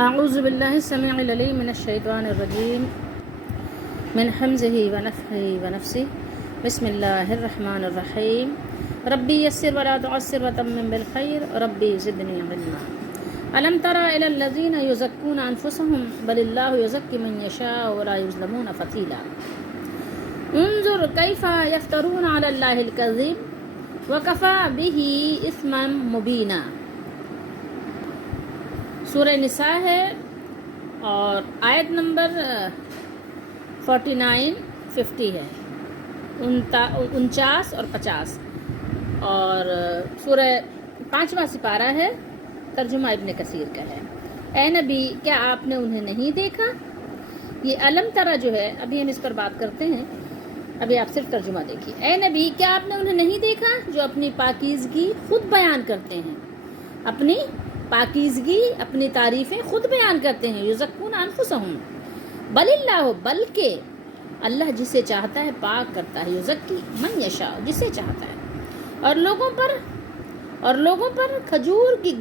اعوذ باللہ السمیع العلیم من الشیطان الرجیم من حمزه ونفخه ونفسه بسم اللہ الرحمن الرحیم ربی یسر ولا تعسر وتمم بالخیر ربی زدنی علما الم تر الی الذین یزکون انفسهم بل اللہ یزکی من یشاء ولا یظلمون فتیلا انظر کیف یفترون علی اللہ الکذب وکفی بہ اثما مبینا۔ سورہ نساء ہے اور آیت نمبر 49-50 ہے، 49 اور 50، اور سورہ 5واں سپارہ ہے، ترجمہ ابن کثیر کا ہے۔ اے نبی کیا آپ نے انہیں نہیں دیکھا؟ یہ علم ترا جو ہے ابھی ہم اس پر بات کرتے ہیں، ابھی آپ صرف ترجمہ دیکھیے۔ اے نبی کیا آپ نے انہیں نہیں دیکھا جو اپنی پاکیزگی خود بیان کرتے ہیں، اپنی پاکیزگی اپنی تعریفیں خود بیان کرتے ہیں۔ یزکون انفسہم بل اللہ، بلکہ اللہ جسے چاہتا ہے پاک کرتا ہے، یزکی من یشاء جسے چاہتا ہے، اور لوگوں پر کھجور کی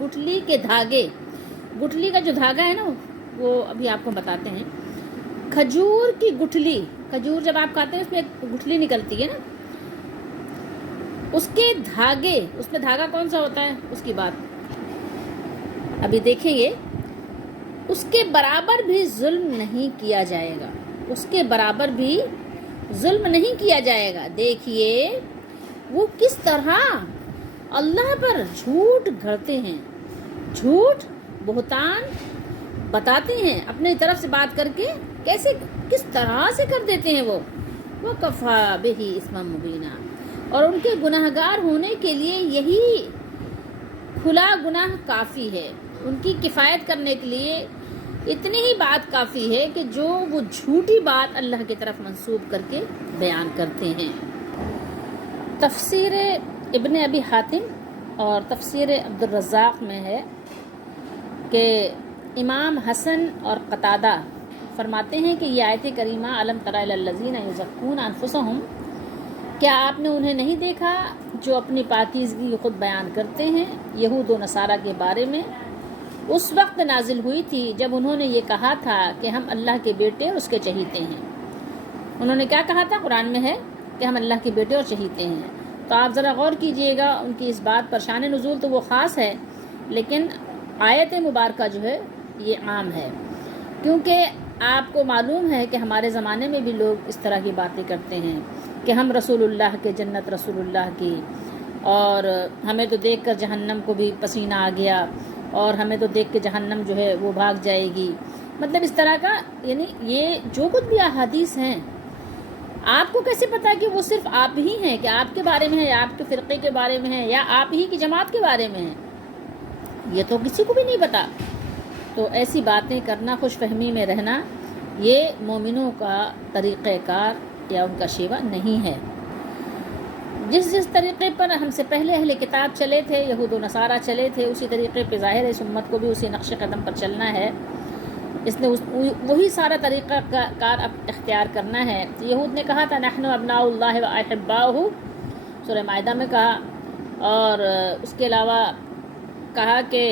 گٹھلی کے دھاگے، گٹھلی کا جو دھاگا ہے نا وہ ابھی آپ کو بتاتے ہیں۔ کھجور کی گٹھلی، کھجور جب آپ کھاتے ہیں اس میں ایک گٹھلی نکلتی ہے نا، اس کے دھاگے، اس میں دھاگا کون سا ہوتا ہے اس کی بات ابھی دیکھیں گے۔ اس کے برابر بھی ظلم نہیں کیا جائے گا، اس کے برابر بھی ظلم نہیں کیا جائے گا۔ دیکھیے وہ کس طرح اللہ پر جھوٹ گھڑتے ہیں، جھوٹ بہتان بتاتے ہیں اپنی طرف سے بات کر کے، کس طرح سے کر دیتے ہیں وہ کفا بہ اثما مبینا، اور ان کے گناہگار ہونے کے لیے یہی کھلا گناہ کافی ہے، ان کی کفایت کرنے کے لیے اتنی ہی بات کافی ہے کہ جو وہ جھوٹی بات اللہ کی طرف منسوب کر کے بیان کرتے ہیں۔ تفسیر ابن ابی حاتم اور تفسیر عبد الرزاق میں ہے کہ امام حسن اور قتادہ فرماتے ہیں کہ یہ آیت کریمہ الم تر الی الذین یزکون انفسہم، کیا آپ نے انہیں نہیں دیکھا جو اپنی پاکیزگی خود بیان کرتے ہیں، یہود و نصارہ کے بارے میں اس وقت نازل ہوئی تھی جب انہوں نے یہ کہا تھا کہ ہم اللہ کے بیٹے اور اس کے چہیتے ہیں۔ انہوں نے کیا کہا تھا؟ قرآن میں ہے کہ ہم اللہ کے بیٹے اور چہیتے ہیں۔ تو آپ ذرا غور کیجئے گا ان کی اس بات پر، شان نزول تو وہ خاص ہے لیکن آیت مبارکہ جو ہے یہ عام ہے، کیونکہ آپ کو معلوم ہے کہ ہمارے زمانے میں بھی لوگ اس طرح کی باتیں کرتے ہیں کہ ہم رسول اللہ کے، جنت رسول اللہ کی، اور ہمیں تو دیکھ کر جہنم کو بھی پسینہ آ گیا، اور ہمیں تو دیکھ کے جہنم جو ہے وہ بھاگ جائے گی، مطلب اس طرح کا، یعنی یہ جو کچھ بھی احادیث ہیں آپ کو کیسے پتا کہ وہ صرف آپ ہی ہیں، کہ آپ کے بارے میں ہے یا آپ کے فرقے کے بارے میں ہے یا آپ ہی کی جماعت کے بارے میں ہے؟ یہ تو کسی کو بھی نہیں پتا۔ تو ایسی باتیں کرنا، خوش فہمی میں رہنا، یہ مومنوں کا طریقہ کار یا ان کا شیوہ نہیں ہے۔ جس طریقے پر ہم سے پہلے اہل کتاب چلے تھے، یہود و نصارہ چلے تھے، اسی طریقے پہ ظاہر ہے اس امت کو بھی اسی نقش قدم پر چلنا ہے۔ اس نے وہی سارا طریقہ کار اب اختیار کرنا ہے۔ یہود نے کہا تھا نحن ابناء اللہ و احباؤہ، سورہ مائدہ میں کہا، اور اس کے علاوہ کہا کہ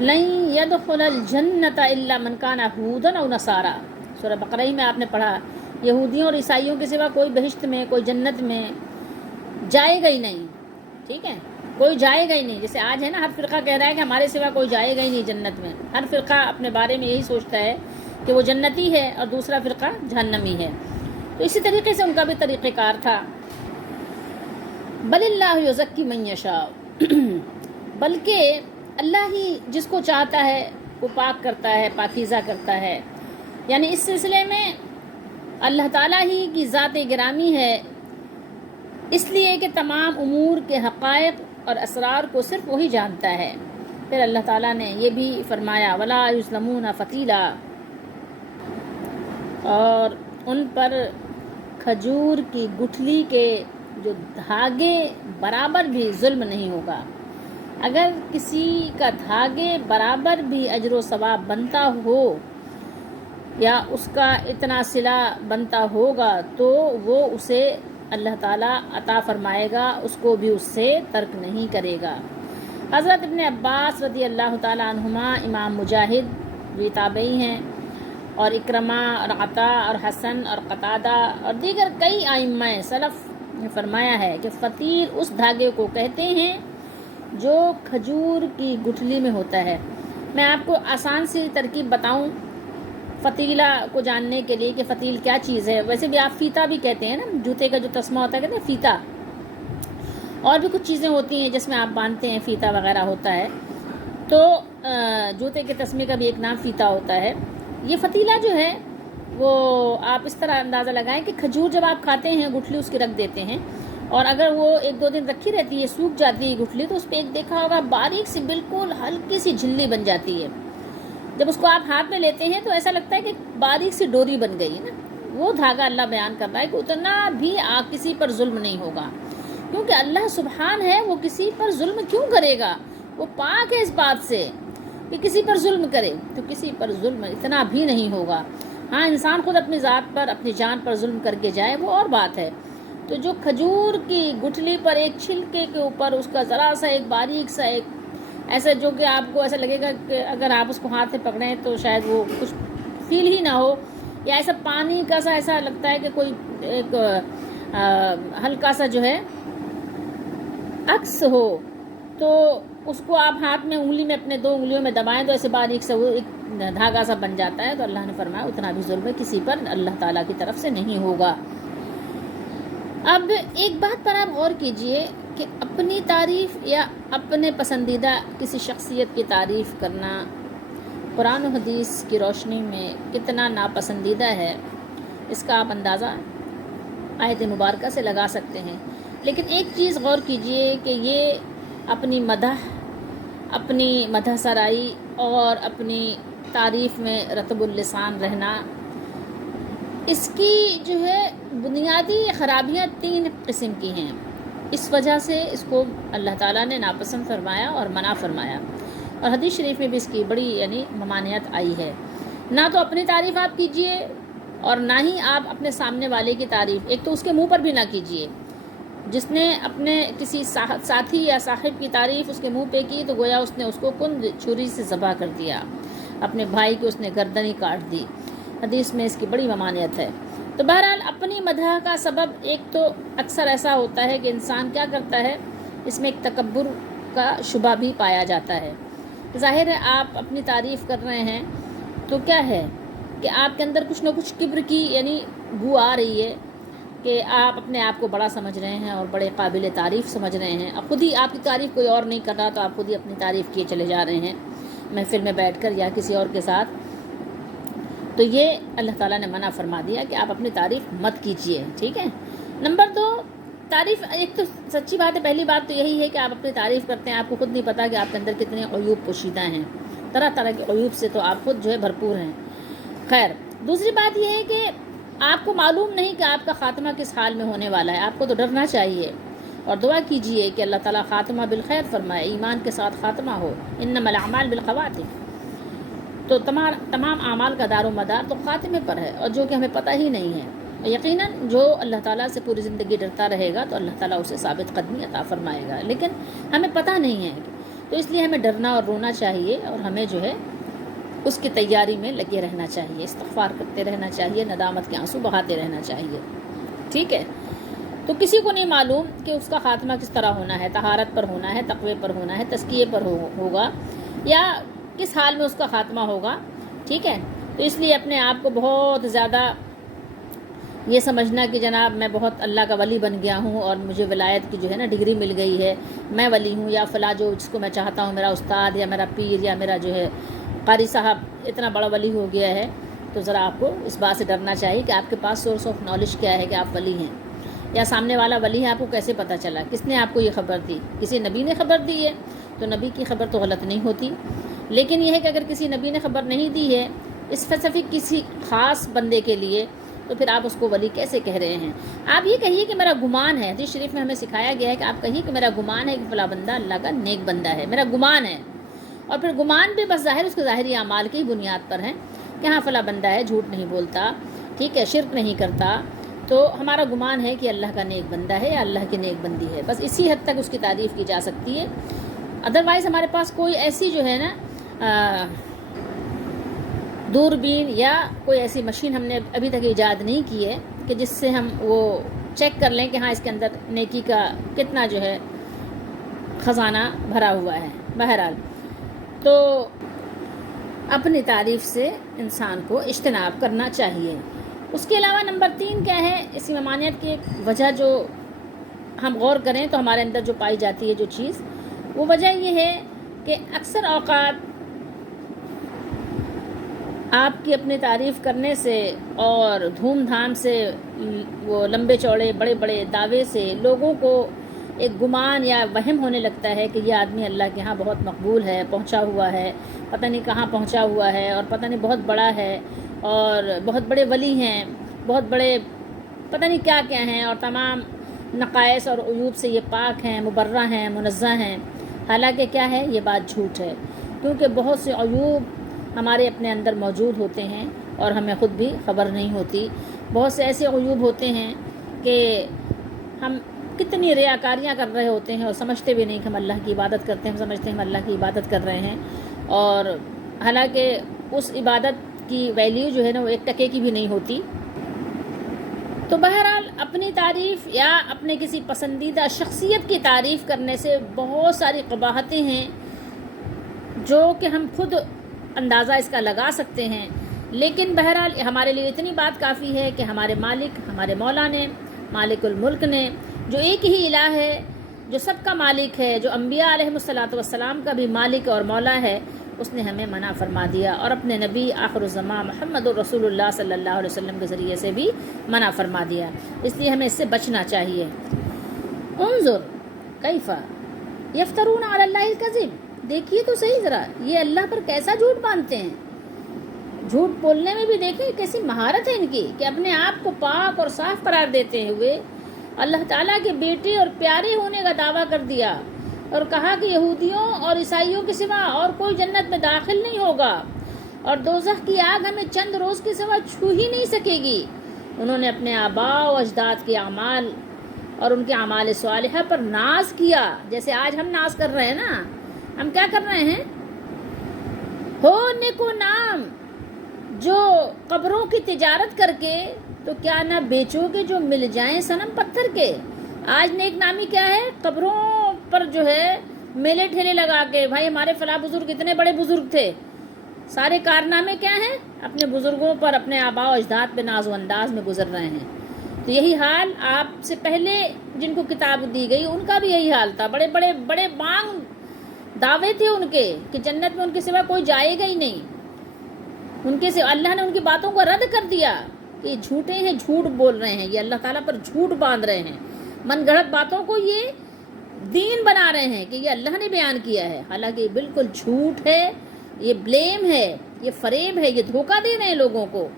لن يدخل الجنۃ الا من کان یہودا او نصارا، سورہ بقرہ میں آپ نے پڑھا، یہودیوں اور عیسائیوں کے سوا کوئی بہشت میں، کوئی جنت میں جائے گا ہی نہیں، ٹھیک ہے، کوئی جائے گا ہی نہیں۔ جیسے آج ہے نا، ہر فرقہ کہہ رہا ہے کہ ہمارے سوا کوئی جائے گا ہی نہیں جنت میں، ہر فرقہ اپنے بارے میں یہی سوچتا ہے کہ وہ جنتی ہے اور دوسرا فرقہ جہنمی ہے۔ تو اسی طریقے سے ان کا بھی طریقہ کار تھا۔ بل اللہ یزکی من یشاء، بلکہ اللہ ہی جس کو چاہتا ہے وہ پاک کرتا ہے، پاکیزہ کرتا ہے، یعنی اس سلسلے میں اللہ تعالیٰ ہی کی ذات گرامی ہے، اس لیے کہ تمام امور کے حقائق اور اسرار کو صرف وہی جانتا ہے۔ پھر اللہ تعالیٰ نے یہ بھی فرمایا ولا یظلمون فتیلا، اور ان پر کھجور کی گٹھلی کے جو دھاگے برابر بھی ظلم نہیں ہوگا۔ اگر کسی کا دھاگے برابر بھی اجر و ثواب بنتا ہو یا اس کا اتنا صلہ بنتا ہوگا تو وہ اسے اللہ تعالیٰ عطا فرمائے گا، اس کو بھی اس سے ترک نہیں کرے گا۔ حضرت ابن عباس رضی اللہ تعالیٰ عنہما، امام مجاہد بھی تابعی ہیں، اور اکرمہ اور عطا اور حسن اور قتادہ اور دیگر کئی ائمہ سلف نے فرمایا ہے کہ فتیل اس دھاگے کو کہتے ہیں جو کھجور کی گٹھلی میں ہوتا ہے۔ میں آپ کو آسان سی ترکیب بتاؤں فتیلہ کو جاننے کے لیے کہ فتیل کیا چیز ہے۔ ویسے بھی آپ فیتا بھی کہتے ہیں نا، جوتے کا جو تسمہ ہوتا ہے کہتے ہیں فیتا، اور بھی کچھ چیزیں ہوتی ہیں جس میں آپ باندھتے ہیں، فیتا وغیرہ ہوتا ہے، تو جوتے کے تسمے کا بھی ایک نام فیتا ہوتا ہے۔ یہ فتیلہ جو ہے وہ آپ اس طرح اندازہ لگائیں کہ کھجور جب آپ کھاتے ہیں گٹھلی اس کی رکھ دیتے ہیں، اور اگر وہ 1-2 دن رکھی رہتی ہے، سوکھ جاتی ہے گٹھلی، تو اس پہ ایک دیکھا ہوگا باریک سی بالکل ہلکی سی جھلی بن جاتی ہے۔ جب اس کو آپ ہاتھ میں لیتے ہیں تو ایسا لگتا ہے کہ باریک سی ڈوری بن گئی ہے نا۔ وہ دھاگا اللہ بیان کر رہا ہے کہ اتنا بھی کسی پر ظلم نہیں ہوگا، کیونکہ اللہ سبحان ہے، وہ کسی پر ظلم کیوں کرے گا؟ وہ پاک ہے اس بات سے کہ کسی پر ظلم کرے، تو کسی پر ظلم اتنا بھی نہیں ہوگا۔ ہاں، انسان خود اپنی ذات پر، اپنی جان پر ظلم کر کے جائے وہ اور بات ہے۔ تو جو کھجور کی گٹھلی پر ایک چھلکے کے اوپر اس کا ذرا سا ایک باریک سا ایک ایسا، جو کہ آپ کو ایسا لگے گا کہ اگر آپ اس کو ہاتھ سے پکڑیں تو شاید وہ کچھ فیل ہی نہ ہو، یا ایسا پانی کا سا ایسا لگتا ہے کہ کوئی ایک ہلکا سا جو ہے عکس ہو، تو اس کو آپ ہاتھ میں انگلی میں اپنے 2 انگلیوں میں دبائیں تو ایسے باریک سا وہ ایک دھاگا سا بن جاتا ہے۔ تو اللہ نے فرمایا اتنا بھی ظلم کسی پر اللہ تعالیٰ کی طرف سے نہیں ہوگا۔ اب ایک بات پر آپ غور کیجئے کہ اپنی تعریف یا اپنے پسندیدہ کسی شخصیت کی تعریف کرنا قرآن و حدیث کی روشنی میں کتنا ناپسندیدہ ہے، اس کا آپ اندازہ آیت مبارکہ سے لگا سکتے ہیں۔ لیکن ایک چیز غور کیجئے کہ یہ اپنی مدح سرائی اور اپنی تعریف میں رطب اللسان رہنا، اس کی جو ہے بنیادی خرابیاں 3 قسم کی ہیں۔ اس وجہ سے اس کو اللہ تعالیٰ نے ناپسند فرمایا اور منع فرمایا، اور حدیث شریف میں بھی اس کی بڑی ممانعت آئی ہے۔ نہ تو اپنی تعریف آپ کیجئے اور نہ ہی آپ اپنے سامنے والے کی تعریف، ایک تو اس کے منہ پر بھی نہ کیجئے۔ جس نے اپنے کسی ساتھی یا صاحب کی تعریف اس کے منہ پہ کی تو گویا اس نے اس کو کند چھری سے ذبح کر دیا، اپنے بھائی کی اس نے گردنی کاٹ دی۔ حدیث میں اس کی بڑی ممانعت ہے۔ تو بہرحال اپنی مدح کا سبب ایک تو اکثر ایسا ہوتا ہے کہ انسان کیا کرتا ہے، اس میں ایک تکبر کا شبہ بھی پایا جاتا ہے۔ ظاہر ہے آپ اپنی تعریف کر رہے ہیں تو کیا ہے کہ آپ کے اندر کچھ نہ کچھ کبر کی بو آ رہی ہے کہ آپ اپنے آپ کو بڑا سمجھ رہے ہیں اور بڑے قابل تعریف سمجھ رہے ہیں۔ اب خود ہی آپ کی تعریف کوئی اور نہیں کر رہا تو آپ خود ہی اپنی تعریف کیے چلے جا رہے ہیں محفل میں بیٹھ کر یا کسی اور کے ساتھ۔ تو یہ اللہ تعالیٰ نے منع فرما دیا کہ آپ اپنی تعریف مت کیجیے، ٹھیک ہے۔ نمبر 2، تعریف ایک تو سچی بات ہے، پہلی بات تو یہی ہے کہ آپ اپنی تعریف کرتے ہیں، آپ کو خود نہیں پتہ کہ آپ کے اندر کتنے عیوب پوشیدہ ہیں، طرح طرح کے عیوب سے تو آپ خود جو ہے بھرپور ہیں۔ خیر، دوسری بات یہ ہے کہ آپ کو معلوم نہیں کہ آپ کا خاتمہ کس حال میں ہونے والا ہے۔ آپ کو تو ڈرنا چاہیے اور دعا کیجئے کہ اللہ تعالیٰ خاتمہ بالخیر فرمائے، ایمان کے ساتھ خاتمہ ہو۔ انما الاعمال بالخواتم، تو تمام اعمال کا دار و مدار تو خاتمے پر ہے، اور جو کہ ہمیں پتہ ہی نہیں ہے۔ یقیناً جو اللہ تعالیٰ سے پوری زندگی ڈرتا رہے گا تو اللہ تعالیٰ اسے ثابت قدمی عطا فرمائے گا، لیکن ہمیں پتہ نہیں ہے، تو اس لیے ہمیں ڈرنا اور رونا چاہیے، اور ہمیں جو ہے اس کی تیاری میں لگے رہنا چاہیے، استغفار کرتے رہنا چاہیے، ندامت کے آنسو بہاتے رہنا چاہیے، ٹھیک ہے۔ تو کسی کو نہیں معلوم کہ اس کا خاتمہ کس طرح ہونا ہے، طہارت پر ہونا ہے، تقوی پر ہونا ہے، تزکیے پر ہوگا، یا کس حال میں اس کا خاتمہ ہوگا، ٹھیک ہے۔ تو اس لیے اپنے آپ کو بہت زیادہ یہ سمجھنا کہ جناب میں بہت اللہ کا ولی بن گیا ہوں اور مجھے ولایت کی جو ہے نا ڈگری مل گئی ہے، میں ولی ہوں، یا فلاں جو جس کو میں چاہتا ہوں میرا استاد یا میرا پیر یا میرا جو ہے قاری صاحب اتنا بڑا ولی ہو گیا ہے، تو ذرا آپ کو اس بات سے ڈرنا چاہیے کہ آپ کے پاس سورس آف نالج کیا ہے کہ آپ ولی ہیں، یا سامنے والا ولی ہے آپ کو کیسے پتہ چلا، کس نے آپ کو یہ خبر دی؟ کسی نبی نے خبر دی ہے تو نبی کی خبر تو غلط نہیں ہوتی، لیکن یہ ہے کہ اگر کسی نبی نے خبر نہیں دی ہے اسپیسیفک کسی خاص بندے کے لیے، تو پھر آپ اس کو ولی کیسے کہہ رہے ہیں؟ آپ یہ کہیے کہ میرا گمان ہے، حدیث شریف میں ہمیں سکھایا گیا ہے کہ آپ کہیے کہ میرا گمان ہے کہ فلاں بندہ اللہ کا نیک بندہ ہے، میرا گمان ہے، اور پھر گمان بھی بس ظاہر اس کے ظاہری اعمال کی بنیاد پر ہیں کہ ہاں فلاں بندہ ہے، جھوٹ نہیں بولتا، ٹھیک ہے، شرک نہیں کرتا، تو ہمارا گمان ہے کہ اللہ کا نیک بندہ ہے یا اللہ کی نیک بندی ہے، بس اسی حد تک اس کی تعریف کی جا سکتی ہے۔ ادروائز ہمارے پاس کوئی ایسی جو ہے نا دوربین یا کوئی ایسی مشین ہم نے ابھی تک ایجاد نہیں کی ہے کہ جس سے ہم وہ چیک کر لیں کہ ہاں اس کے اندر نیکی کا کتنا جو ہے خزانہ بھرا ہوا ہے. بہرحال تو اپنی تعریف سے انسان کو اجتناب کرنا چاہیے. اس کے علاوہ نمبر 3 کیا ہے؟ اسی ممانعت کی ایک وجہ جو ہم غور کریں تو ہمارے اندر جو پائی جاتی ہے جو چیز، وہ وجہ یہ ہے کہ اکثر اوقات آپ کی اپنی تعریف کرنے سے اور دھوم دھام سے وہ لمبے چوڑے بڑے بڑے دعوے سے لوگوں کو ایک گمان یا وہم ہونے لگتا ہے کہ یہ آدمی اللہ کے ہاں بہت مقبول ہے، پہنچا ہوا ہے، پتہ نہیں کہاں پہنچا ہوا ہے، اور پتہ نہیں بہت بڑا ہے، اور بہت بڑے ولی ہیں، بہت بڑے پتہ نہیں کیا کیا ہیں، اور تمام نقائص اور عیوب سے یہ پاک ہیں، مبرہ ہیں، منزہ ہیں. حالانکہ کیا ہے؟ یہ بات جھوٹ ہے، کیونکہ بہت سے عیوب ہمارے اپنے اندر موجود ہوتے ہیں اور ہمیں خود بھی خبر نہیں ہوتی. بہت سے ایسے عیوب ہوتے ہیں کہ ہم کتنی ریاکاریاں کر رہے ہوتے ہیں اور سمجھتے بھی نہیں کہ ہم اللہ کی عبادت کرتے ہیں. ہم سمجھتے ہیں ہم اللہ کی عبادت کر رہے ہیں، اور حالانکہ اس عبادت کی ویلیو جو ہے نا وہ 1 ٹکے کی بھی نہیں ہوتی. تو بہرحال اپنی تعریف یا اپنے کسی پسندیدہ شخصیت کی تعریف کرنے سے بہت ساری قباحتیں ہیں جو کہ ہم خود اندازہ اس کا لگا سکتے ہیں. لیکن بہرحال ہمارے لیے اتنی بات کافی ہے کہ ہمارے مالک، ہمارے مولا نے، مالک الملک نے، جو ایک ہی الہ ہے، جو سب کا مالک ہے، جو انبیاء علیہ الصلاۃ والسلام کا بھی مالک اور مولا ہے، اس نے ہمیں منع فرما دیا، اور اپنے نبی آخر الزمان محمد الرسول اللہ صلی اللہ علیہ وسلم کے ذریعے سے بھی منع فرما دیا. اس لیے ہمیں اس سے بچنا چاہیے. انظر کیف یفترون علی اللہ الکذب، دیکھیے تو صحیح ذرا یہ اللہ پر کیسا جھوٹ باندھتے ہیں. جھوٹ بولنے میں بھی دیکھیں کیسی مہارت ہے ان کی، کہ اپنے آپ کو پاک اور صاف قرار دیتے ہوئے اللہ تعالیٰ کے بیٹے اور پیارے ہونے کا دعویٰ کر دیا، اور کہا کہ یہودیوں اور عیسائیوں کے سوا اور کوئی جنت میں داخل نہیں ہوگا، اور دوزخ کی آگ ہمیں چند روز کے سوا چھو ہی نہیں سکے گی. انہوں نے اپنے آباء و اجداد کے اعمال اور ان کے اعمال صالحہ پر ناز کیا، جیسے آج ہم ناز کر رہے ہیں نا. ہم کیا کر رہے ہیں؟ ہو نیکو نام جو قبروں کی تجارت کر کے تو کیا نہ بیچو گے جو مل جائیں صنم پتھر کے. آج نیک نامی کیا ہے؟ قبروں پر جو ہے میلے ٹھیلے لگا کے، بھائی ہمارے فلاں بزرگ اتنے بڑے بزرگ تھے. سارے کارنامے کیا ہیں؟ اپنے بزرگوں پر، اپنے آباء و اجداد پہ ناز و انداز میں گزر رہے ہیں. تو یہی حال آپ سے پہلے جن کو کتاب دی گئی ان کا بھی یہی حال تھا. بڑے بڑے بڑے بانگ دعوے تھے ان کے کہ جنت میں ان کے سوا کوئی جائے گا ہی نہیں. ان کے سے اللہ نے ان کی باتوں کو رد کر دیا کہ یہ جھوٹے ہیں، جھوٹ بول رہے ہیں، یہ اللہ تعالیٰ پر جھوٹ باندھ رہے ہیں، من گھڑت باتوں کو یہ دین بنا رہے ہیں کہ یہ اللہ نے بیان کیا ہے. حالانکہ یہ بالکل جھوٹ ہے، یہ بلیم ہے، یہ فریب ہے، یہ دھوکہ دے رہے ہیں لوگوں کو.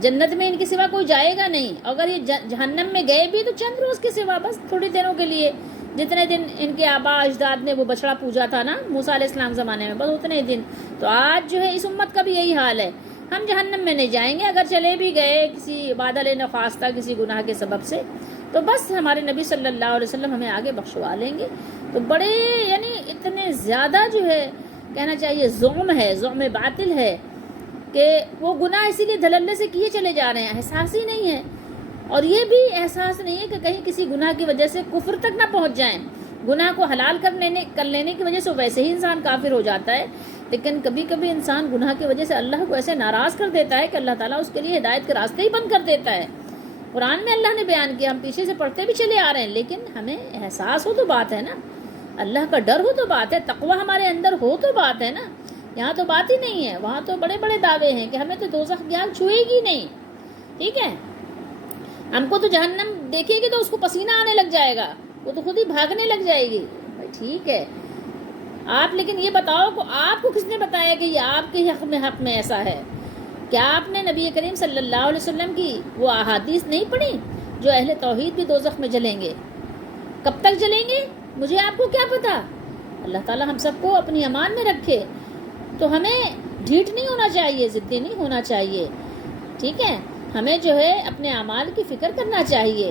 جنت میں ان کے سوا کوئی جائے گا نہیں. اگر یہ جہنم میں گئے بھی تو چند روز کے سوا، بس تھوڑی دنوں کے لیے، جتنے دن ان کے آباء اجداد نے وہ بچڑا پوجا تھا نا موسیٰ علیہ السلام زمانے میں، بس اتنے دن. تو آج جو ہے اس امت کا بھی یہی حال ہے. ہم جہنم میں نہیں جائیں گے، اگر چلے بھی گئے کسی بادل نخواستہ کسی گناہ کے سبب سے، تو بس ہمارے نبی صلی اللہ علیہ وسلم ہمیں آگے بخشوا لیں گے. تو بڑے یعنی اتنے زیادہ جو ہے کہنا چاہیے ظلم ہے، ظلم باطل ہے کہ وہ گناہ اسی لیے دھللے سے کیے چلے جا رہے ہیں، احساس ہی نہیں ہے. اور یہ بھی احساس نہیں ہے کہ کہیں کسی گناہ کی وجہ سے کفر تک نہ پہنچ جائیں. گناہ کو حلال کر لینے کی وجہ سے ویسے ہی انسان کافر ہو جاتا ہے، لیکن کبھی کبھی انسان گناہ کی وجہ سے اللہ کو ایسے ناراض کر دیتا ہے کہ اللہ تعالیٰ اس کے لیے ہدایت کے راستے ہی بند کر دیتا ہے. قرآن میں اللہ نے بیان کیا، ہم پیچھے سے پڑھتے بھی چلے آ رہے ہیں، لیکن ہمیں احساس ہو تو بات ہے نا، اللہ کا ڈر ہو تو بات ہے، تقویٰ ہمارے اندر ہو تو بات ہے نا. یہاں تو بات ہی نہیں ہے، وہاں تو بڑے بڑے دعوے ہیں کہ ہمیں تو دوزخ کی آگ چھوئے گی نہیں. ٹھیک ہے، ہم کو تو جہنم دیکھے گی تو اس کو پسینہ آنے لگ جائے گا، وہ تو خود ہی بھاگنے لگ جائے گی. ٹھیک ہے، آپ لیکن یہ بتاؤ کہ آپ کو کس نے بتایا کہ یہ آپ کے حق میں ایسا ہے؟ کیا آپ نے نبی کریم صلی اللہ علیہ وسلم کی وہ احادیث نہیں پڑھی جو اہل توحید بھی دوزخ میں جلیں گے؟ کب تک جلیں گے مجھے آپ کو کیا پتا. اللہ تعالیٰ ہم سب کو اپنی امان میں رکھے. تو ہمیں ڈھیٹ نہیں ہونا چاہیے، ضدی نہیں ہونا چاہیے. ٹھیک ہے، ہمیں جو ہے اپنے اعمال کی فکر کرنا چاہیے،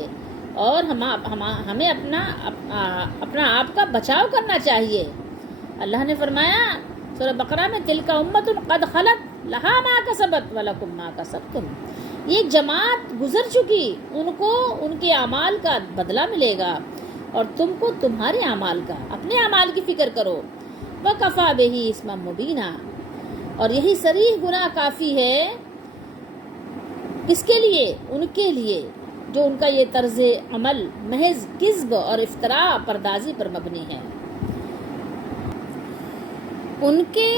اور ہمیں اپنا آپ کا بچاؤ کرنا چاہیے. اللہ نے فرمایا سورہ بقرہ میں تلک امۃ قد خلت لہا ما کسبت ولکم ما کسبتم، یہ ایک جماعت گزر چکی، ان کو ان کے اعمال کا بدلہ ملے گا اور تم کو تمہارے اعمال کا، اپنے اعمال کی فکر کرو۔ وَكَفَى بِهِ اسما مبینا، اور یہی صریح گناہ کافی ہے کس کے لیے؟ ان کے لیے جو ان کا یہ طرز عمل محض کذب اور افتراء پردازی پر مبنی ہے۔ ان کے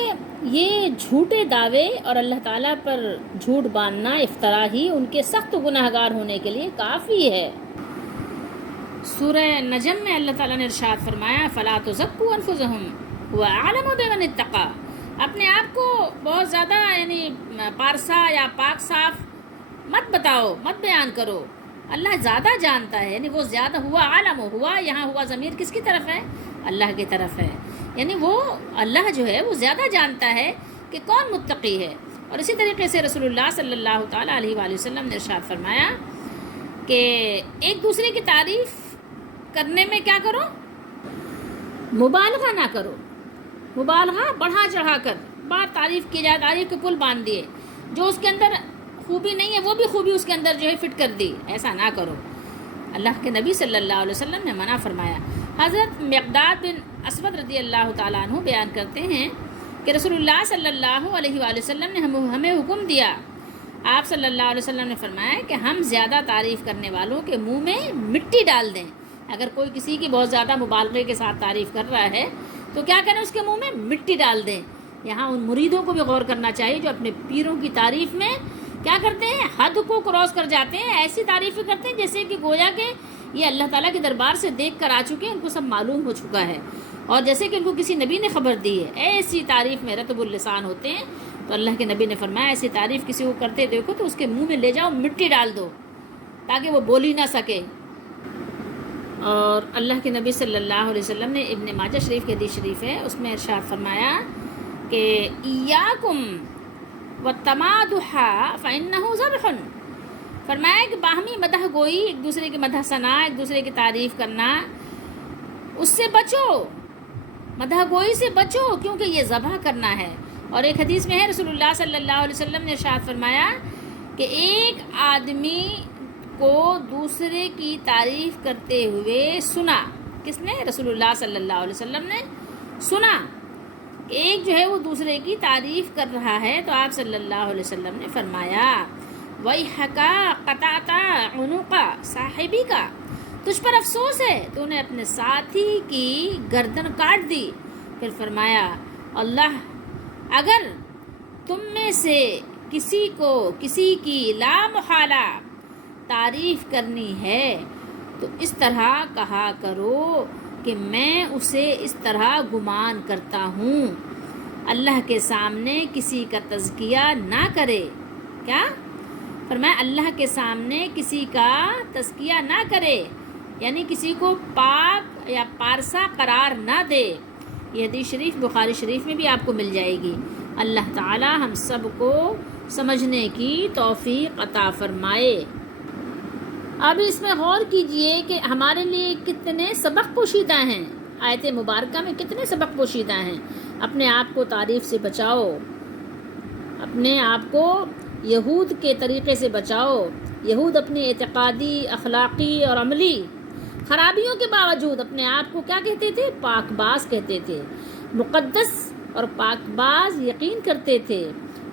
یہ جھوٹے دعوے اور اللہ تعالیٰ پر جھوٹ باندھنا، افتراء ہی ان کے سخت گناہ گار ہونے کے لیے کافی ہے۔ سورہ نجم میں اللہ تعالیٰ نے ارشاد فرمایا فَلَا تُزَكُّوا أَنفُسَكُمْ هُوَ أَعْلَمُ بِمَنِ اتَّقَىٰ، اپنے آپ کو بہت زیادہ یعنی پارسا یا پاک صاف مت بتاؤ، مت بیان کرو، اللہ زیادہ جانتا ہے، یعنی وہ زیادہ ہوا عالم ہوا، یہاں ہوا ضمیر کس کی طرف ہے؟ اللہ کی طرف ہے، یعنی وہ اللہ جو ہے وہ زیادہ جانتا ہے کہ کون متقی ہے۔ اور اسی طریقے سے رسول اللہ صلی اللہ تعالیٰ علیہ وآلہ وسلم نے ارشاد فرمایا کہ ایک دوسرے کی تعریف کرنے میں کیا کرو؟ مبالغہ نہ کرو، مبالغہ بڑھا چڑھا کر بات تعریف کی جائے، تعریف کے پل باندھ دیے، جو اس کے اندر خوبی نہیں ہے وہ بھی خوبی اس کے اندر جو ہے فٹ کر دی، ایسا نہ کرو۔ اللہ کے نبی صلی اللہ علیہ وسلم نے منع فرمایا۔ حضرت مقداد بن اسود رضی اللہ تعالیٰ عنہ بیان کرتے ہیں کہ رسول اللہ صلی اللہ علیہ وآلہ وسلم نے ہمیں حکم دیا، آپ صلی اللہ علیہ وسلم نے فرمایا کہ ہم زیادہ تعریف کرنے والوں کے منہ میں مٹی ڈال دیں۔ اگر کوئی کسی کی بہت زیادہ مبالغے کے ساتھ تعریف کر رہا ہے تو کیا کریں؟ اس کے منہ میں مٹی ڈال دیں۔ یہاں ان مریدوں کو بھی غور کرنا چاہیے جو اپنے پیروں کی تعریف میں کیا کرتے ہیں؟ حد کو کراس کر جاتے ہیں، ایسی تعریفیں کرتے ہیں جیسے کہ گویا کہ یہ اللہ تعالیٰ کے دربار سے دیکھ کر آ چکے ہیں، ان کو سب معلوم ہو چکا ہے، اور جیسے کہ ان کو کسی نبی نے خبر دی ہے، ایسی تعریف میں رطب اللسان ہوتے ہیں۔ تو اللہ کے نبی نے فرمایا ایسی تعریف کسی کو کرتے دیکھو تو اس کے منہ میں لے جاؤ مٹی ڈال دو تاکہ وہ بول ہی نہ سکے۔ اور اللہ کے نبی صلی اللہ علیہ وسلم نے ابن ماجہ شریف کی حدیث شریف ہے، اس میں ارشاد فرمایا کہ ایاکم والتمادح فإنہ ذبح، فرمایا کہ باہمی مدح گوئی، ایک دوسرے کی مدح ثنا، ایک دوسرے کی تعریف کرنا، اس سے بچو، مدح گوئی سے بچو، کیونکہ یہ ذبح کرنا ہے۔ اور ایک حدیث میں ہے رسول اللہ صلی اللہ علیہ وسلم نے ارشاد فرمایا کہ ایک آدمی کو دوسرے کی تعریف کرتے ہوئے سنا، کس نے؟ رسول اللہ صلی اللہ علیہ وسلم نے سنا کہ ایک جو ہے وہ دوسرے کی تعریف کر رہا ہے، تو آپ صلی اللہ علیہ وسلم نے فرمایا وَيْحَكَ قَطَعْتَ عُنُقَ صَاحِبِكَ، تجھ پر افسوس ہے تو نے اپنے ساتھی کی گردن کاٹ دی۔ پھر فرمایا اللہ اگر تم میں سے کسی کو کسی کی لا محالہ تعریف کرنی ہے تو اس طرح کہا کرو کہ میں اسے اس طرح گمان کرتا ہوں، اللہ کے سامنے کسی کا تزکیہ نہ کرے۔ کیا فرمایا؟ اللہ کے سامنے کسی کا تزکیہ نہ کرے، یعنی کسی کو پاک یا پارسا قرار نہ دے۔ یہ حدیث شریف بخاری شریف میں بھی آپ کو مل جائے گی۔ اللہ تعالی ہم سب کو سمجھنے کی توفیق عطا فرمائے۔ اب اس میں غور کیجئے کہ ہمارے لیے کتنے سبق پوشیدہ ہیں، آیت مبارکہ میں کتنے سبق پوشیدہ ہیں۔ اپنے آپ کو تعریف سے بچاؤ، اپنے آپ کو یہود کے طریقے سے بچاؤ۔ یہود اپنی اعتقادی، اخلاقی اور عملی خرابیوں کے باوجود اپنے آپ کو کیا کہتے تھے؟ پاک باز کہتے تھے، مقدس اور پاک باز یقین کرتے تھے،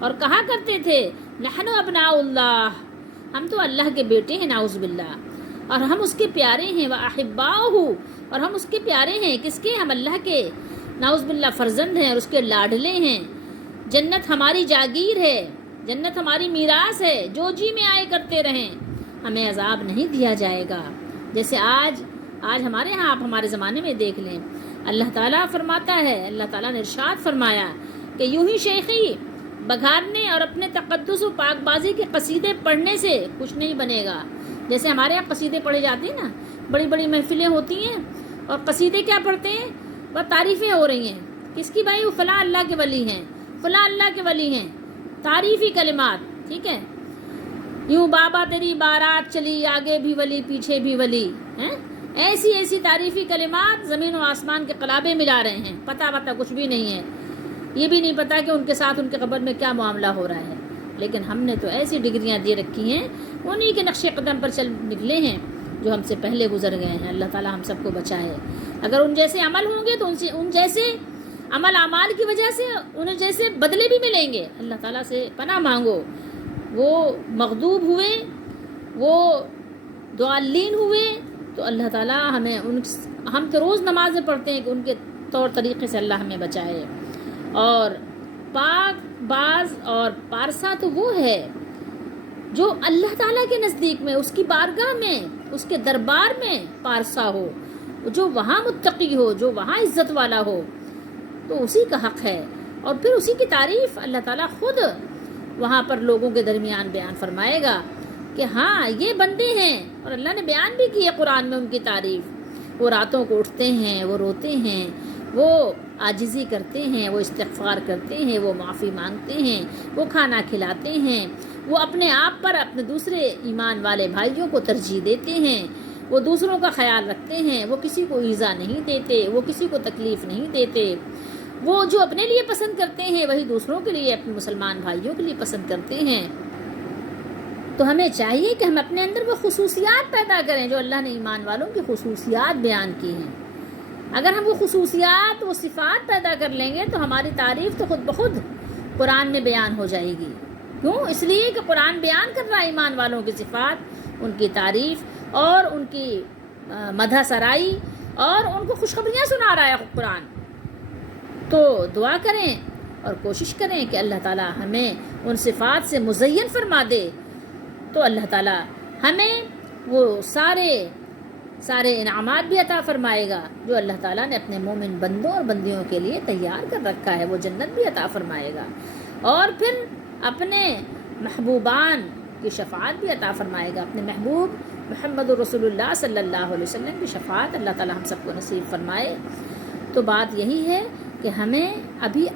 اور کہا کرتے تھے نحن ابناء اللہ، ہم تو اللہ کے بیٹے ہیں، نعوذ باللہ، اور ہم اس کے پیارے ہیں، وَأَحِبَّاؤُهُ، اور ہم اس کے پیارے ہیں، کس کے؟ ہم اللہ کے نعوذ باللہ فرزند ہیں اور اس کے لاڈلے ہیں۔ جنت ہماری جاگیر ہے، جنت ہماری میراث ہے، جو جی میں آئے کرتے رہیں، ہمیں عذاب نہیں دیا جائے گا۔ جیسے آج ہمارے ہاں آپ ہمارے زمانے میں دیکھ لیں، اللہ تعالیٰ فرماتا ہے، اللہ تعالیٰ نے ارشاد فرمایا کہ یوں ہی شیخی بگھارنے اور اپنے تقدس و پاک بازی کے قصیدے پڑھنے سے کچھ نہیں بنے گا۔ جیسے ہمارے یہاں قصیدے پڑھے جاتے ہیں نا، بڑی بڑی محفلیں ہوتی ہیں اور قصیدے کیا پڑھتے ہیں؟ وہ تعریفیں ہو رہی ہیں، کس کی؟ بھائی وہ فلاں اللہ کے ولی ہیں، فلاں اللہ کے ولی ہیں، تعریفی کلمات، ٹھیک ہے؟ یوں بابا تیری بارات چلی، آگے بھی ولی پیچھے بھی ولی ہیں، ایسی ایسی تعریفی کلمات زمین و آسمان کے قلابے ملا رہے ہیں، پتہ کچھ بھی نہیں ہے، یہ بھی نہیں پتا کہ ان کے ساتھ ان کے قبر میں کیا معاملہ ہو رہا ہے، لیکن ہم نے تو ایسی ڈگریاں دے رکھی ہیں، انہی کے نقش قدم پر چل نکلے ہیں جو ہم سے پہلے گزر گئے ہیں۔ اللہ تعالی ہم سب کو بچائے۔ اگر ان جیسے عمل ہوں گے تو ان جیسے عمل اعمال کی وجہ سے انہیں جیسے بدلے بھی ملیں گے۔ اللہ تعالیٰ سے پناہ مانگو، وہ مغضوب ہوئے، وہ ضالین ہوئے تو اللہ تعالیٰ ہم تو روز نمازیں پڑھتے ہیں کہ ان کے طور طریقے سے اللہ ہمیں بچائے۔ اور پاک باز اور پارسا تو وہ ہے جو اللہ تعالیٰ کے نزدیک میں، اس کی بارگاہ میں، اس کے دربار میں پارسا ہو، جو وہاں متقی ہو، جو وہاں عزت والا ہو، تو اسی کا حق ہے۔ اور پھر اسی کی تعریف اللہ تعالیٰ خود وہاں پر لوگوں کے درمیان بیان فرمائے گا کہ ہاں یہ بندے ہیں، اور اللہ نے بیان بھی کی ہے قرآن میں ان کی تعریف۔ وہ راتوں کو اٹھتے ہیں، وہ روتے ہیں، وہ عاجزی کرتے ہیں، وہ استغفار کرتے ہیں، وہ معافی مانگتے ہیں، وہ کھانا کھلاتے ہیں، وہ اپنے آپ پر اپنے دوسرے ایمان والے بھائیوں کو ترجیح دیتے ہیں، وہ دوسروں کا خیال رکھتے ہیں، وہ کسی کو ایذا نہیں دیتے، وہ کسی کو تکلیف نہیں دیتے، وہ جو اپنے لیے پسند کرتے ہیں وہی دوسروں کے لیے، اپنے مسلمان بھائیوں کے لیے پسند کرتے ہیں۔ تو ہمیں چاہیے کہ ہم اپنے اندر وہ خصوصیات پیدا کریں جو اللہ نے ایمان والوں کی خصوصیات بیان کی ہیں۔ اگر ہم وہ خصوصیات، وہ صفات پیدا کر لیں گے تو ہماری تعریف تو خود بخود قرآن میں بیان ہو جائے گی۔ کیوں؟ اس لیے کہ قرآن بیان کر رہا ہے ایمان والوں کی صفات، ان کی تعریف اور ان کی مدح سرائی، اور ان کو خوشخبریاں سنا رہا ہے قرآن۔ تو دعا کریں اور کوشش کریں کہ اللہ تعالیٰ ہمیں ان صفات سے مزین فرما دے، تو اللہ تعالیٰ ہمیں وہ سارے انعامات بھی عطا فرمائے گا جو اللہ تعالیٰ نے اپنے مومن بندوں اور بندیوں کے لیے تیار کر رکھا ہے، وہ جنت بھی عطا فرمائے گا، اور پھر اپنے محبوبان کی شفاعت بھی عطا فرمائے گا۔ اپنے محبوب محمد رسول اللہ صلی اللہ علیہ وسلم کی شفاعت اللہ تعالیٰ ہم سب کو نصیب فرمائے۔ تو بات یہی ہے کہ ہمیں ابھی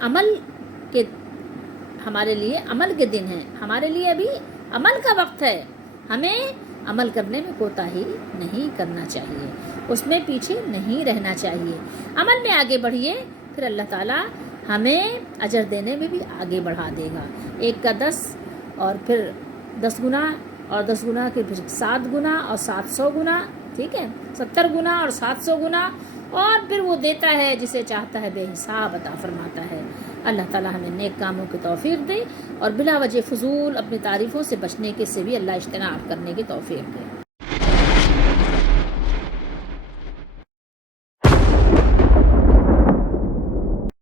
ہمارے لیے عمل کے دن ہیں، ہمارے لیے ابھی عمل کا وقت ہے، ہمیں عمل کرنے میں کوتاہی نہیں کرنا چاہیے، اس میں پیچھے نہیں رہنا چاہیے، عمل میں آگے بڑھیے، پھر اللہ تعالیٰ ہمیں اجر دینے میں بھی آگے بڑھا دے گا۔ 1 کا 10 اور پھر 10 گنا، اور 10 گنا کے پھر 7 گنا اور 700 گنا، ٹھیک ہے، 70 گنا اور 700 گنا، اور پھر وہ دیتا ہے جسے چاہتا ہے، بے حساب عطا فرماتا ہے۔ اللہ تعالیٰ ہمیں نیک کاموں کی توفیق دے، اور بلا وجہ فضول اپنی تعریفوں سے بچنے کے سے بھی اللہ اجتناب کرنے کی توفیق دے۔